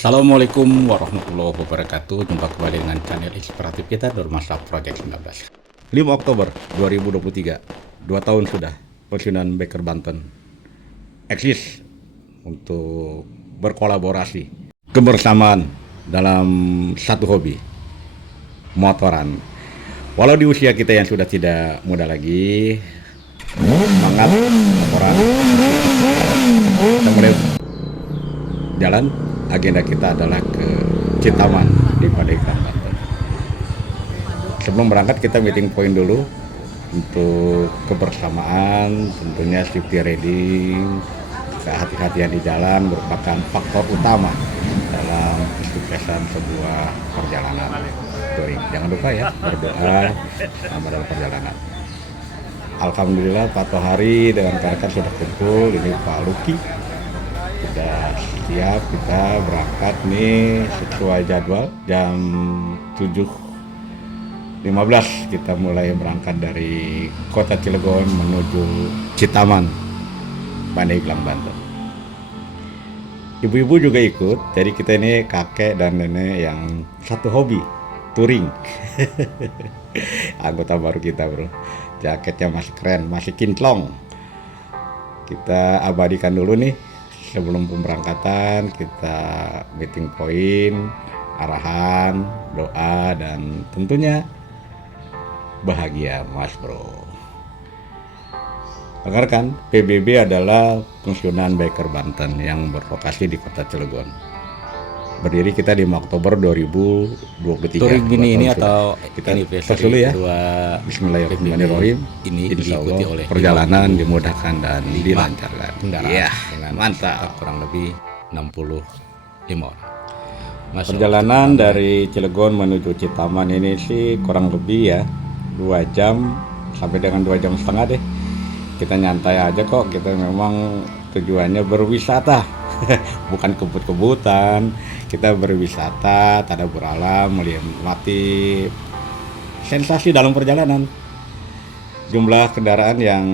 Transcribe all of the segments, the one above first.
Assalamualaikum warahmatullahi wabarakatuh. Jumpa kembali dengan channel inspiratif kita Dormasa Project 19. 5 Oktober 2023, 2 tahun sudah pensiunan Baker Banten eksis untuk berkolaborasi kebersamaan dalam satu hobi, motoran. Walau di usia kita yang sudah tidak muda lagi, semangat motoran kita mulai jalan. Agenda kita adalah ke Citaman di Pandeglang, Banten. Sebelum berangkat kita meeting point dulu untuk kebersamaan, tentunya safety riding, kehati-hatian di jalan merupakan faktor utama dalam kesuksesan sebuah perjalanan touring. Jangan lupa ya berdoa selama dalam perjalanan. Alhamdulillah Pak Tohari dengan rekan sudah kumpul. Ini Pak Luki sudah siap, kita berangkat nih sesuai jadwal jam 7.15 kita mulai berangkat dari kota Cilegon menuju Citaman, Pandeglang, Banten. Ibu-ibu juga ikut, jadi kita ini kakek dan nenek yang satu hobi, touring. Anggota baru kita bro, jaketnya masih keren, masih kinclong. Kita abadikan dulu nih sebelum pemberangkatan, kita meeting point, arahan, doa, dan tentunya bahagia mas bro. Rekan-rekan, PBB adalah pensiunan Baker Banten yang berlokasi di kota Cilegon. Berdiri kita di Oktober 2023. Touring ini atau kita anniversary dulu ya. Bismillahirrahmanirrahim. Ini Insya diikuti Allah oleh perjalanan dimudahkan dan dilancarkan. Iya, Dengan mantap. kurang lebih 65 orang. Perjalanan dari Cilegon menuju Citaman ini sih kurang lebih ya 2 jam sampai dengan 2 jam setengah deh. Kita nyantai aja kok, kita memang tujuannya berwisata. Bukan kebut-kebutan, kita berwisata, tadabur alam, menikmati sensasi dalam perjalanan. Jumlah kendaraan yang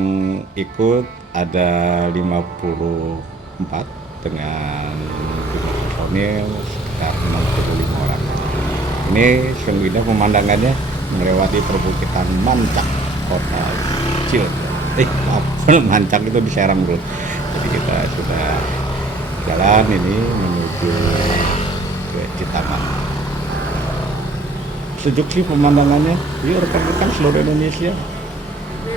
ikut ada 54 dengan personil sekitar 65 orang. Ini sungguh indah pemandangannya melewati perbukitan Mancak, kota Cilegon. Mancak itu di Serang bro. Jadi kita sudah jalan ini menuju ke Citaman. Sejuk sih pemandangannya. Iya rekan-rekan seluruh Indonesia.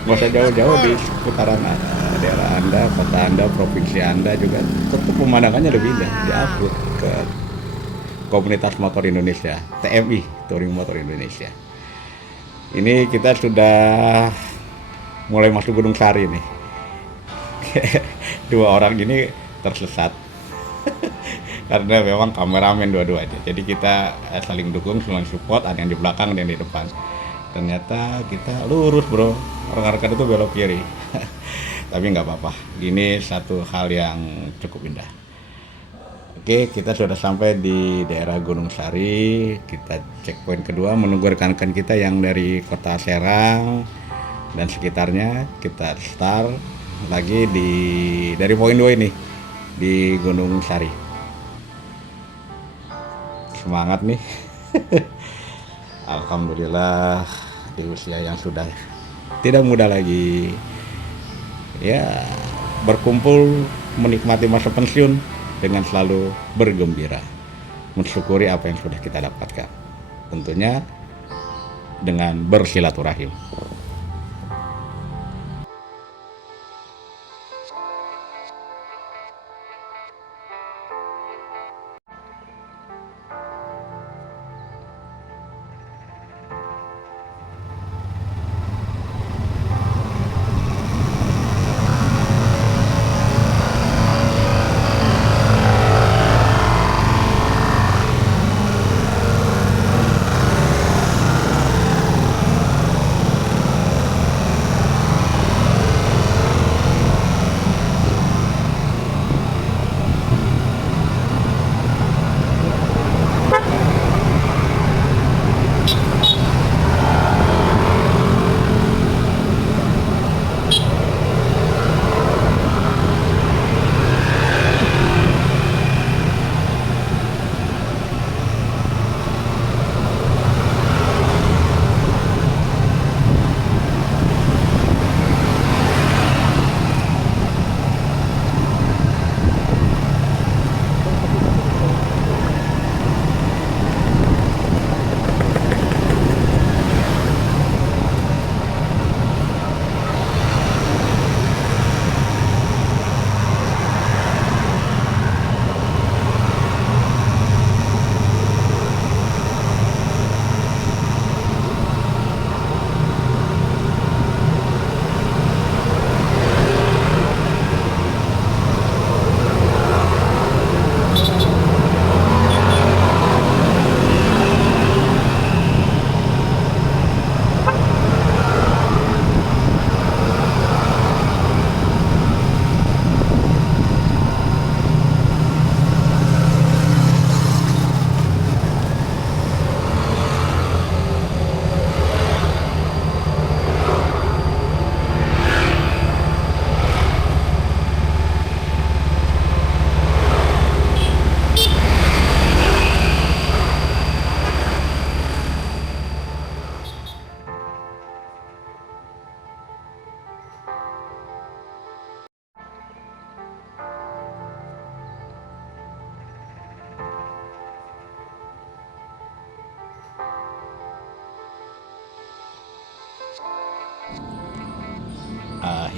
Nggak usah jauh-jauh di seputaran daerah Anda, kota Anda, provinsi Anda juga tetap pemandangannya lebih indah. Diupload ke komunitas motor Indonesia, TMI, Touring Motor Indonesia. Ini kita sudah mulai masuk Gunung Sari nih. 2 orang ini tersesat karena memang kameramen dua-duanya, jadi kita saling dukung, saling support, ada yang di belakang, ada yang di depan. Ternyata kita lurus bro, rekan-rekan itu belok kiri. Tapi nggak apa-apa, ini satu hal yang cukup indah. Oke, kita sudah sampai di daerah Gunung Sari. Kita checkpoint kedua menunggu rekan-rekan kita yang dari kota Serang dan sekitarnya. Kita start lagi dari poin 2 ini di Gunung Sari. Semangat nih. Alhamdulillah di usia yang sudah tidak muda lagi ya, berkumpul menikmati masa pensiun dengan selalu bergembira, mensyukuri apa yang sudah kita dapatkan, tentunya dengan bersilaturahim.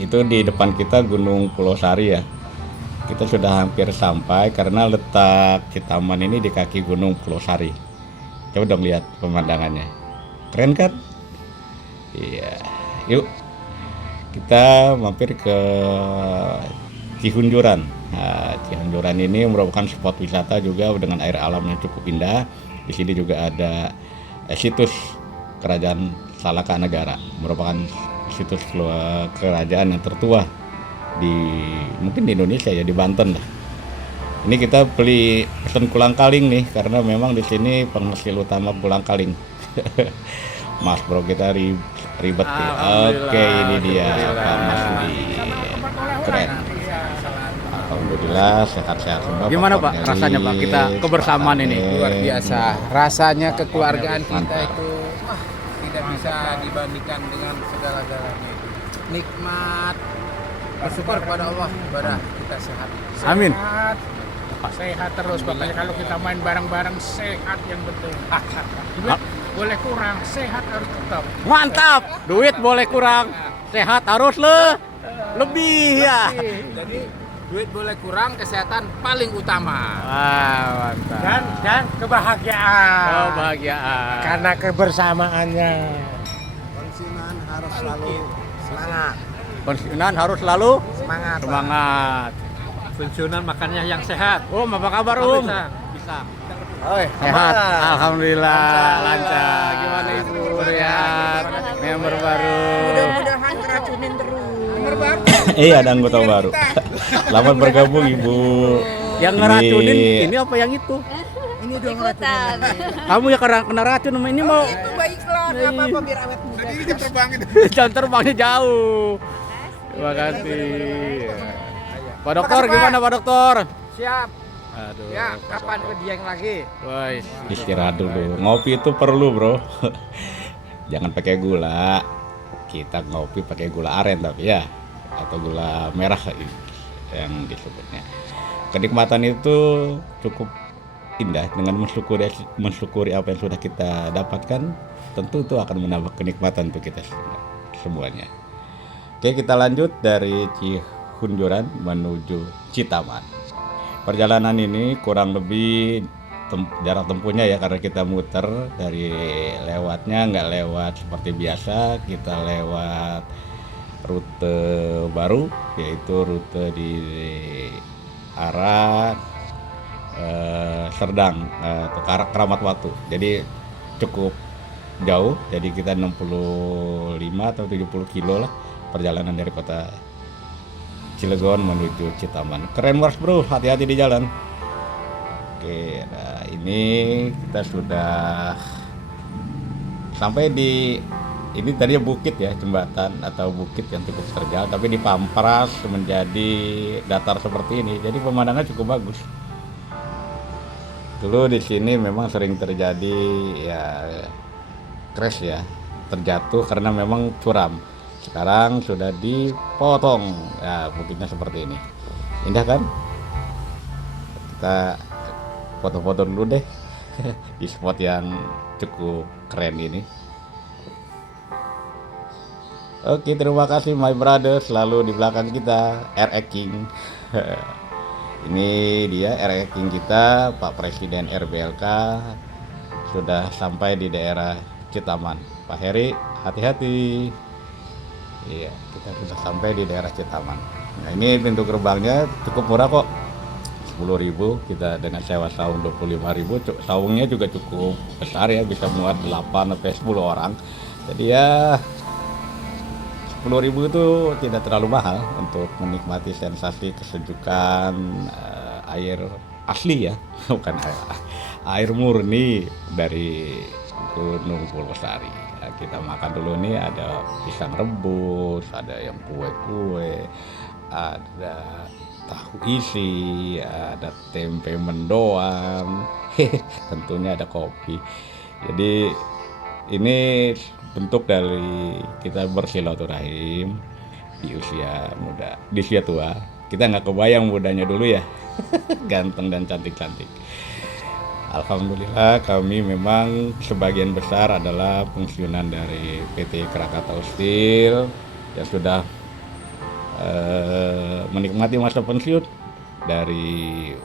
itu di depan kita Gunung Pulau Sari ya. Kita sudah hampir sampai karena letak Citaman ini di kaki Gunung Pulau Sari. Coba dong lihat pemandangannya. Keren kan? Iya. Yuk. Kita mampir ke Cihunjuran. Nah, Cihunjuran ini merupakan spot wisata juga dengan air alam yang cukup indah. Di sini juga ada situs Kerajaan Salaka Negara, merupakan situs kerajaan yang tertua mungkin di Indonesia ya, di Banten lah. Ini kita pesan kulang-kaling nih karena memang di sini penghasil utama kulang-kaling. Mas bro kita ribet nih. Oke, ini dia Pak Mas Budi. Keren. Alhamdulillah sehat-sehat semua. Gimana Pak rasanya Pak kita kebersamaan ini? Luar biasa. Rasanya kekeluargaan kita Mantap. itu tidak bisa dibandingkan dengan segala-galanya. Nikmat. Bersyukur kepada Allah ibadah kita sehat. Amin. Sehat terus, makanya kalau kita main bareng-bareng sehat yang betul. Duit boleh kurang, sehat harus tetap. Mantap. Duit boleh kurang, sehat harus lebih ya. Jadi duit boleh kurang, kesehatan paling utama. Mantap. Dan kebahagiaan. Kebahagiaan. Karena kebersamaannya. Pensiunan harus selalu semangat. Pensiunan harus selalu Semangat. semangat. Pensiunan makannya yang sehat. Apa kabar Bisa. Oi, Sehat, alhamdulillah lancar. Gimana Ibu Rian? Member baru. Mudah-mudahan keracunin terus. Iya, ada anggota baru. Selamat bergabung Ibu. Yang ngeracunin ini apa yang itu? Ini udah ngeracunin. Kamu ya kena racun sama ini mau. Itu baiklah, nggak apa-apa biar awet muda. Jam terbangnya jauh. Terima kasih. Pak Dokter gimana Pak Dokter? Siap. Aduh. Ya, Pak kapan Dokter. ke Dieng lagi? Woi. Istirahat dulu. Ngopi itu perlu, Bro. Jangan pakai gula. Kita ngopi pakai gula aren tapi ya, atau gula merah yang disebutnya. Kenikmatan itu cukup indah dengan mensyukuri apa yang sudah kita dapatkan. Tentu itu akan menambah kenikmatan untuk kita semuanya. Oke, kita lanjut dari Cihunjuran menuju Citaman. Perjalanan ini kurang lebih jarak tempuhnya ya, karena kita muter dari lewatnya nggak lewat seperti biasa, kita lewat rute baru, yaitu rute di arah Serdang atau Keramat Watu. Jadi cukup jauh, jadi kita 65 atau 70 kilo lah perjalanan dari kota Cilegon menuju Citaman. Keren Mas Bro, hati-hati di jalan. Oke, nah ini kita sudah sampai di ini tadinya bukit ya, jembatan atau bukit yang cukup terjal, tapi dipampras menjadi datar seperti ini. Jadi pemandangan cukup bagus. Dulu di sini memang sering terjadi ya crash ya, terjatuh karena memang curam. Sekarang sudah dipotong, ya bukitnya seperti ini. Indah kan? Kita foto-foto dulu deh di spot yang cukup keren ini. Oke, terima kasih my brother, selalu di belakang kita RE King. Ini dia RE King kita, Pak Presiden RBLK sudah sampai di daerah Citaman. Pak Heri, hati-hati. Iya, kita sudah sampai di daerah Citaman. Nah, ini pintu gerbangnya cukup murah kok. 10.000, kita dengan sewa saung 25.000. Saungnya juga cukup besar ya, bisa muat 8 sampai 10 orang. Jadi ya 10.000 itu tidak terlalu mahal untuk menikmati sensasi kesejukan air asli ya, bukan air murni dari Gunung Pulau Sari. Ya, kita makan dulu nih, ada pisang rebus, ada yang kue-kue, ada tahu isi, ada tempe mendoan, tentunya ada kopi. Jadi ini bentuk dari kita bersilaturahim di usia muda, di usia tua. Kita nggak kebayang mudanya dulu ya, ganteng dan cantik-cantik. Alhamdulillah kami memang sebagian besar adalah pensiunan dari PT Krakatau Steel yang sudah menikmati masa pensiun dari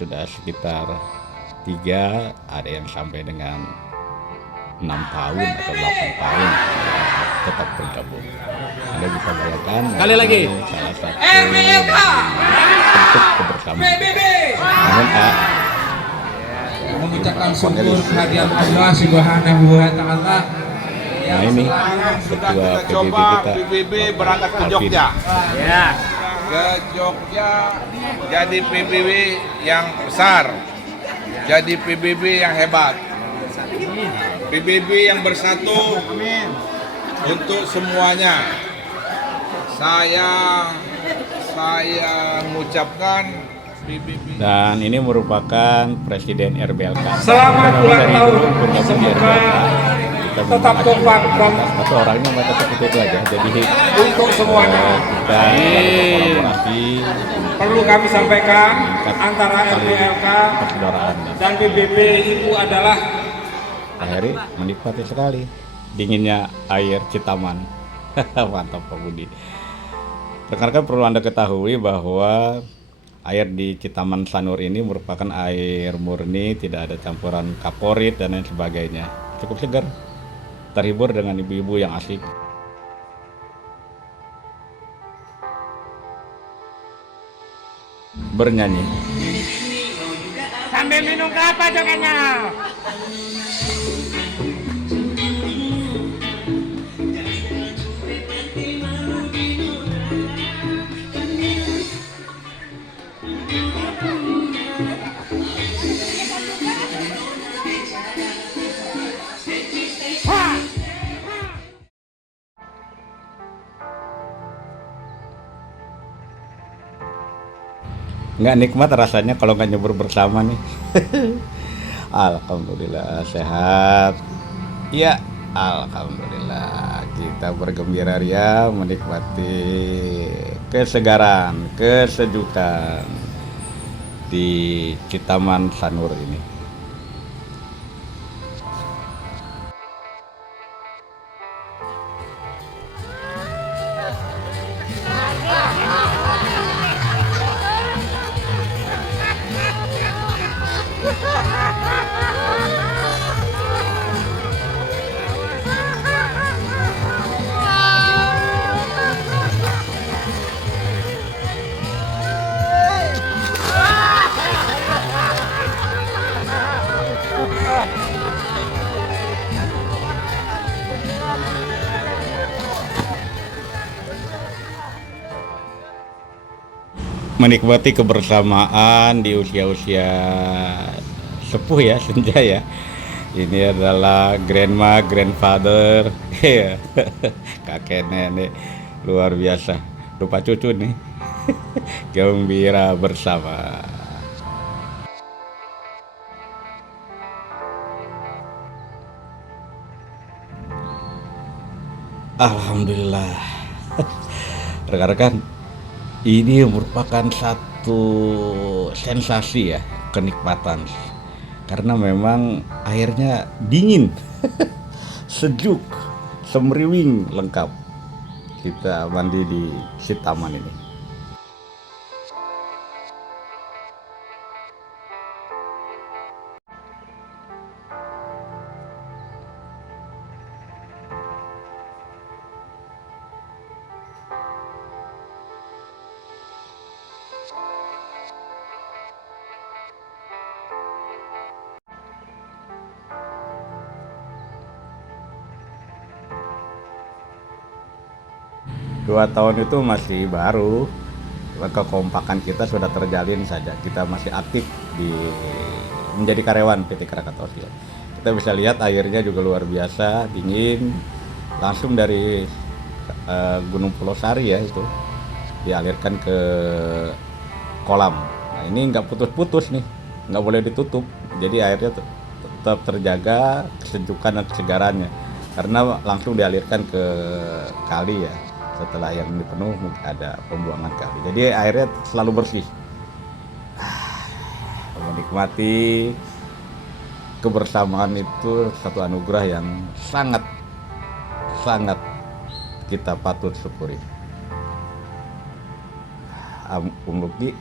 sudah sekitar 3, ada yang sampai dengan 6 tahun atau 8 tahun tetap bergabung. Anda bisa bayangkan Sekali lagi. ini salah satu bentuk kebersamaan. Namun Mengucapkan syukur kehadiran Allah Subhanahu wa taala. nah ini ketua PBB kita PBB berangkat ke Alvin. Jogja. Ya. Ke Jogja jadi PBB yang besar. Jadi PBB yang hebat. PBB yang bersatu untuk semuanya. Saya mengucapkan PBB. Dan ini merupakan Presiden RBLK. Selamat ulang tahun. Semoga tetap kompak dan satu orangnya mata itu aja. Jadi untuk semuanya. kita berkolaborasi Perlu kami sampaikan antara RBLK persaudaraan. dan PBB itu adalah Akhirnya menikmati sekali dinginnya air Citaman. Mantap Pak Budi. Rekan-rekan perlu Anda ketahui bahwa air di Citaman Sanur ini merupakan air murni, tidak ada campuran kaporit dan lain sebagainya. Cukup segar, terhibur dengan ibu-ibu yang asik. Bernyanyi. Sambil minum kelapa jogetnya. Nggak nikmat rasanya kalau nggak nyebur bersama nih. Alhamdulillah sehat. Ya, alhamdulillah kita bergembira ria menikmati kesegaran, kesejukan di Citaman Sanur ini. Menikmati kebersamaan di usia-usia sepuh ya, senja ya. Ini adalah grandma, grandfather, ya, kakek nenek, luar biasa. Lupa cucu nih, gembira bersama. Alhamdulillah. Rekan-rekan, ini merupakan satu sensasi ya, kenikmatan. Karena memang airnya dingin, sejuk, semriwing lengkap. Kita mandi di Citaman ini. Dua tahun itu masih baru, kekompakan kita sudah terjalin saja. Kita masih aktif menjadi karyawan PT Krakatau Steel. Kita bisa lihat airnya juga luar biasa, dingin, langsung dari Gunung Pulau Sari ya, itu dialirkan ke kolam. Nah ini nggak putus-putus nih, nggak boleh ditutup. Jadi airnya tetap terjaga kesejukan dan kesegarannya, karena langsung dialirkan ke kali ya. Setelah yang dipenuh ada pembuangan kali, jadi airnya selalu bersih. Menikmati kebersamaan itu satu anugerah yang sangat kita patut syukuri. Umukdi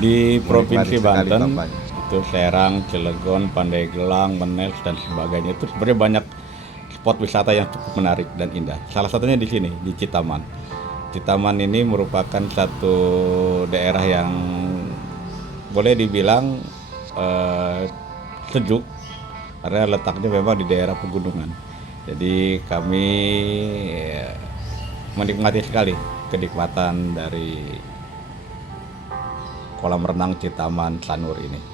di Provinsi Menikmati sekali Banten bapaknya. itu Serang, Cilegon, Pandeglang, Menes dan sebagainya itu sebenarnya banyak spot wisata yang cukup menarik dan indah. Salah satunya di sini di Citaman. Citaman ini merupakan satu daerah yang boleh dibilang sejuk karena letaknya memang di daerah pegunungan. Jadi kami menikmati sekali kenikmatan dari kolam renang Citaman Sanur ini.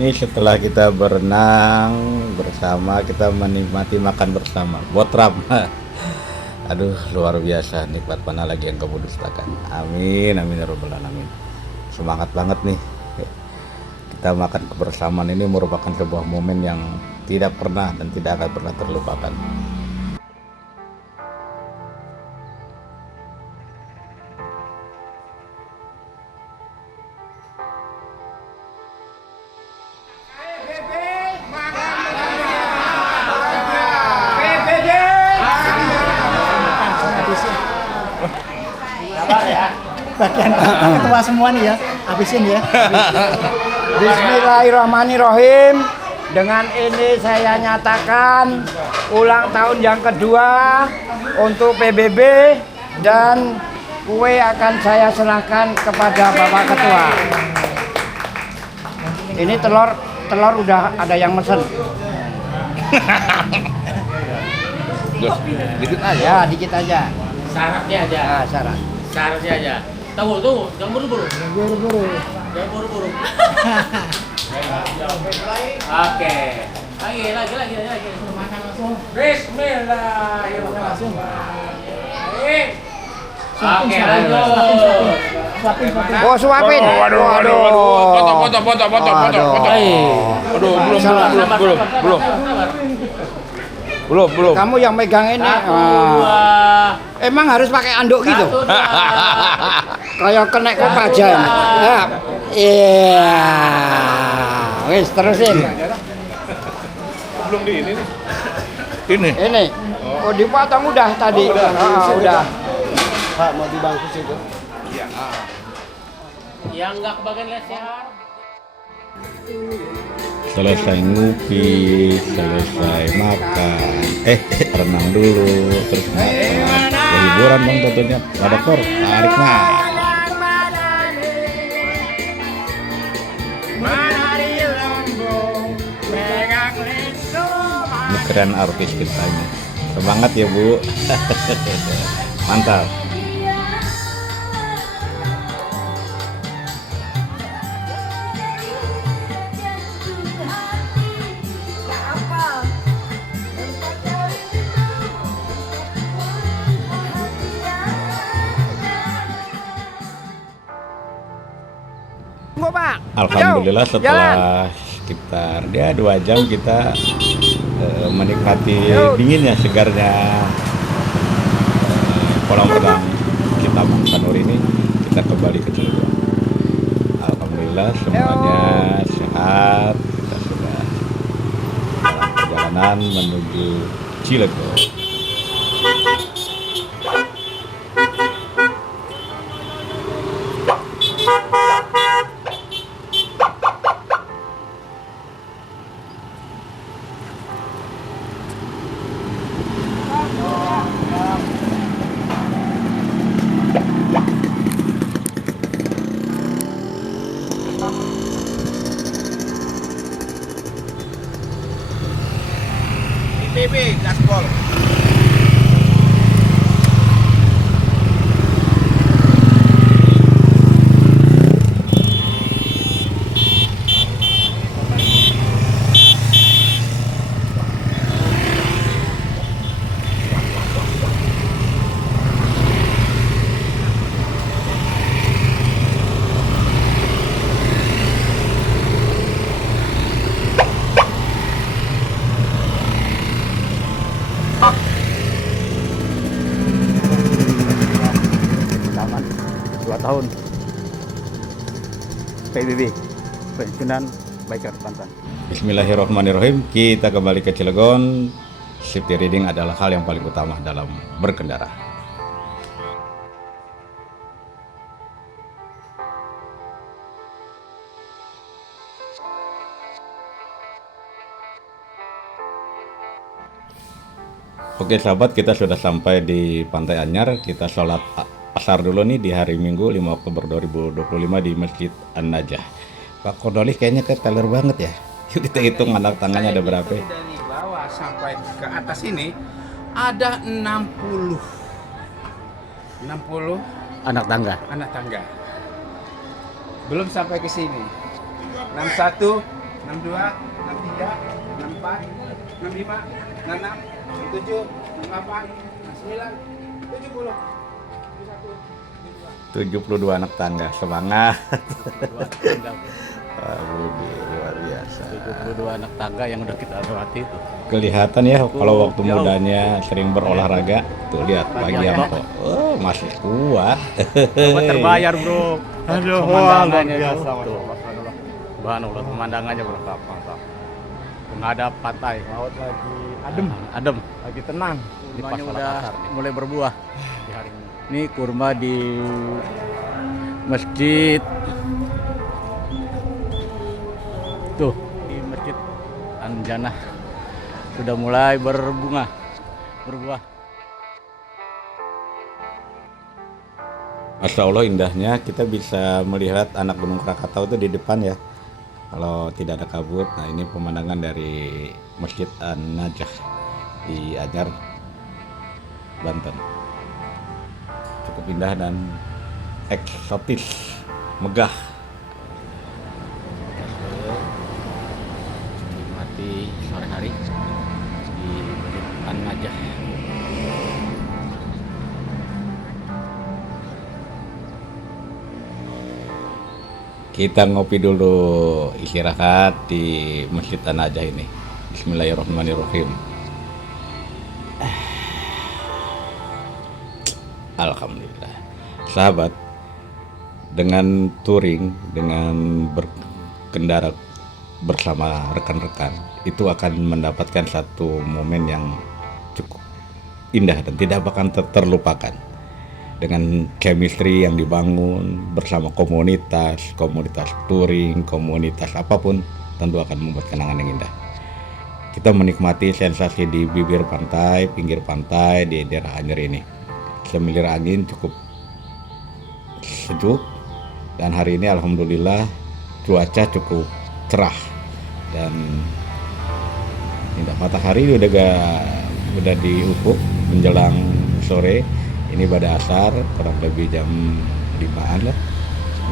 Ini setelah kita berenang bersama, kita menikmati makan bersama. Botram. Aduh, luar biasa, nikmat mana lagi yang kamu dustakan. Amin, amin ya rabbal alamin. Semangat banget nih. Kita makan kebersamaan ini merupakan sebuah momen yang tidak pernah dan tidak akan pernah terlupakan. Bagian ketua semua nih ya, habisin ya. Bismillahirrahmanirrahim. Dengan ini saya nyatakan ulang tahun yang kedua untuk PBB dan kue akan saya serahkan kepada Bapak Ketua. Ini telur udah ada yang mesen. Dikit Ya, dikit aja. Syaratnya aja. Nah, syarat. Syaratnya aja. Tunggu, jangan buru-buru. Buru-buru. Jangan buru-buru. Oke. Lagi. Bismillahirrahmanirrahim. Oke, lanjut. Oh, suapin. Waduh. Foto. Aduh, belum. Kamu yang megang ini. Emang harus pakai anduk gitu? Kayak kena kopajan. Ya. Iya. Wis terusin. Belum di ini nih. Ini. Ini. Oh, dipotong udah tadi. Udah. Pak, mau di bangku situ. Yang nggak kebagian lesehan. Selesai ngopi, selesai makan, renang dulu, terus makan. Ya, hiburan dong tentunya. Ada kor, tarik nah. Ini keren artis kita ini. Semangat ya Bu. Mantap. Alhamdulillah setelah sekitar 2 jam kita menikmati dinginnya, segarnya kolam renang Citaman Sanur ini, kita kembali ke Cilegon. Alhamdulillah semuanya sehat, kita sudah dalam perjalanan menuju Cilegon. PBB gaspol. Tahun PBB pensiunan Biker Banten. Bismillahirrahmanirrahim. Kita kembali ke Cilegon. Safety riding adalah hal yang paling utama dalam berkendara. Oke sahabat, kita sudah sampai di Pantai Anyar. Kita sholat asar dulu nih di hari Minggu 5 Oktober 2025 di Masjid An-Najah. Pak Kodoli kayaknya keteler banget ya. Yuk kita hitung anak tangannya ada berapa. Dari bawah sampai ke atas ini ada 60 Anak tangga. anak tangga. Belum sampai ke sini. 61, 62, 63, 64, 65, 66, 67, 68, 69, 70. 72 anak tangga, semangat. Wah, Budi, luar biasa. 72 anak tangga yang udah kita lewati itu. Kelihatan ya kalau waktu mudanya sering berolahraga. Tuh lihat bagian kok. Oh, masih kuat. Dapat terbayar, Bro. Aduh, Pemandangannya luar itu. biasa. Tuh. Subhanallah, pemandangannya bro. Mantap. Menghadap pantai. Laut lagi adem, Adem. lagi tenang. Ini pas Kurmanya sholat udah asar nih. Mulai berbuah di hari ini. Ini kurma di masjid. Tuh, di masjid Anjanah sudah mulai berbuah. Masya Allah indahnya kita bisa melihat anak Gunung Krakatau itu di depan ya. Kalau tidak ada kabut, nah ini pemandangan dari Masjid An-Najah di Anyar, Banten. Cukup indah dan eksotis, megah. Nikmati sore hari di masjid An-Najah. Kita ngopi dulu, istirahat di Masjid An-Najah ini. Bismillahirrahmanirrahim. Alhamdulillah. Sahabat, dengan touring, dengan berkendara bersama rekan-rekan, itu akan mendapatkan satu momen yang cukup indah dan tidak akan terlupakan. Dengan chemistry yang dibangun bersama komunitas touring, komunitas apapun, tentu akan membuat kenangan yang indah. Kita menikmati sensasi di bibir pantai, pinggir pantai di daerah Anyar ini. Semilir angin cukup sejuk dan hari ini alhamdulillah cuaca cukup cerah dan indah. Matahari udah di ufuk menjelang sore. Ini pada asar kurang lebih jam 5-an lah.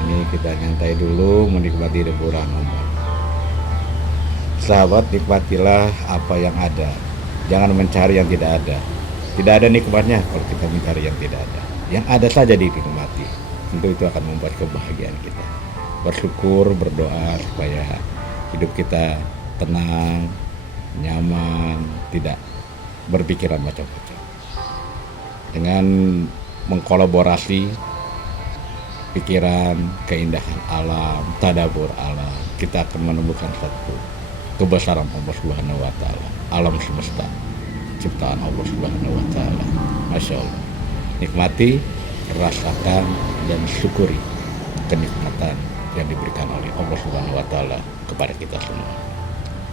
Ini kita nyantai dulu menikmati deburan ombak. Sahabat, nikmatilah apa yang ada. Jangan mencari yang tidak ada. Tidak ada nikmatnya kalau kita mencari yang tidak ada. Yang ada saja dinikmati. Tentu itu akan membuat kebahagiaan kita. Bersyukur, berdoa supaya hidup kita tenang, nyaman, tidak berpikiran macam-macam. Dengan mengkolaborasi pikiran, keindahan alam, tadabur alam, kita akan menemukan satu kebesaran Allah Subhanahu wa taala, alam semesta, ciptaan Allah Subhanahu wa taala. Masya Allah. Nikmati, rasakan dan syukuri kenikmatan yang diberikan oleh Allah Subhanahu wa taala kepada kita semua.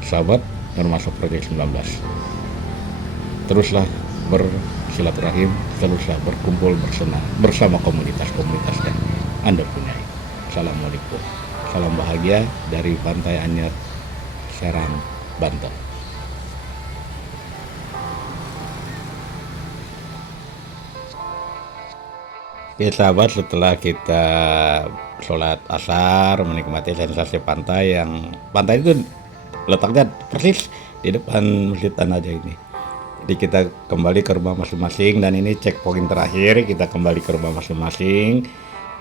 Sahabat Normasop Project 19. Teruslah bersilaturahim, teruslah berkumpul bersenang bersama komunitas-komunitas yang Anda punyai. Assalamualaikum. Salam bahagia dari Pantai Anyar, Serang, Banten. Ya sahabat, setelah kita sholat asar menikmati sensasi pantai itu letaknya persis di depan Masjid An-Najah ini. Jadi kita kembali ke rumah masing-masing dan ini checkpoint terakhir, kita kembali ke rumah masing-masing.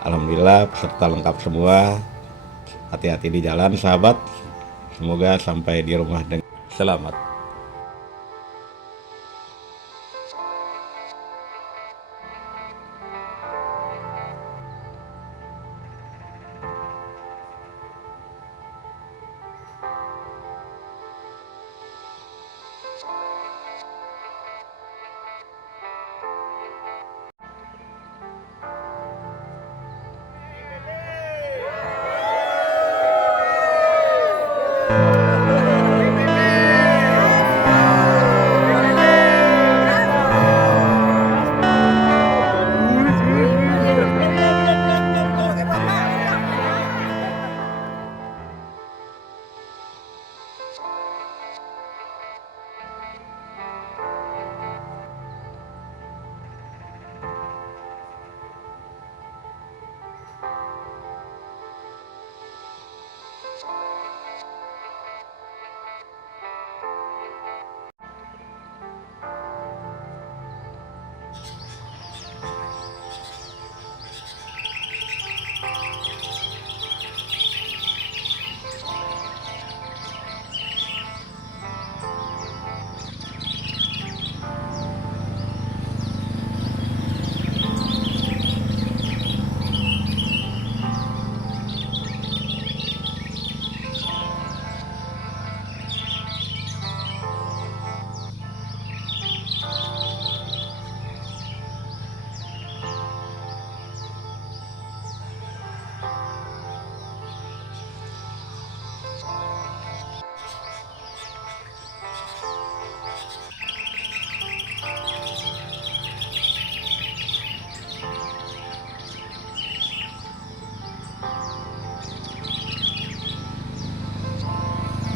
Alhamdulillah peserta lengkap semua. Hati-hati di jalan sahabat. Semoga sampai di rumah dengan selamat.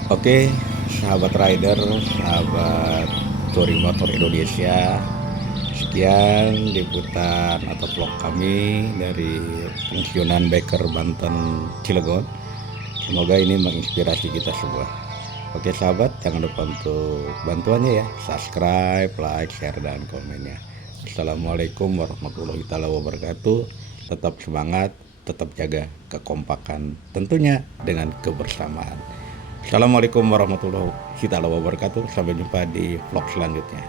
Oke, sahabat rider, sahabat touring motor Indonesia, sekian liputan atau vlog kami dari pensiunan Biker Banten Cilegon. Semoga ini menginspirasi kita semua. Oke sahabat, jangan lupa untuk bantuannya ya, subscribe, like, share, dan komennya. Assalamualaikum warahmatullahi wabarakatuh. Tetap semangat, tetap jaga kekompakan, tentunya dengan kebersamaan. Assalamualaikum warahmatullahi wabarakatuh. Sampai jumpa di vlog selanjutnya.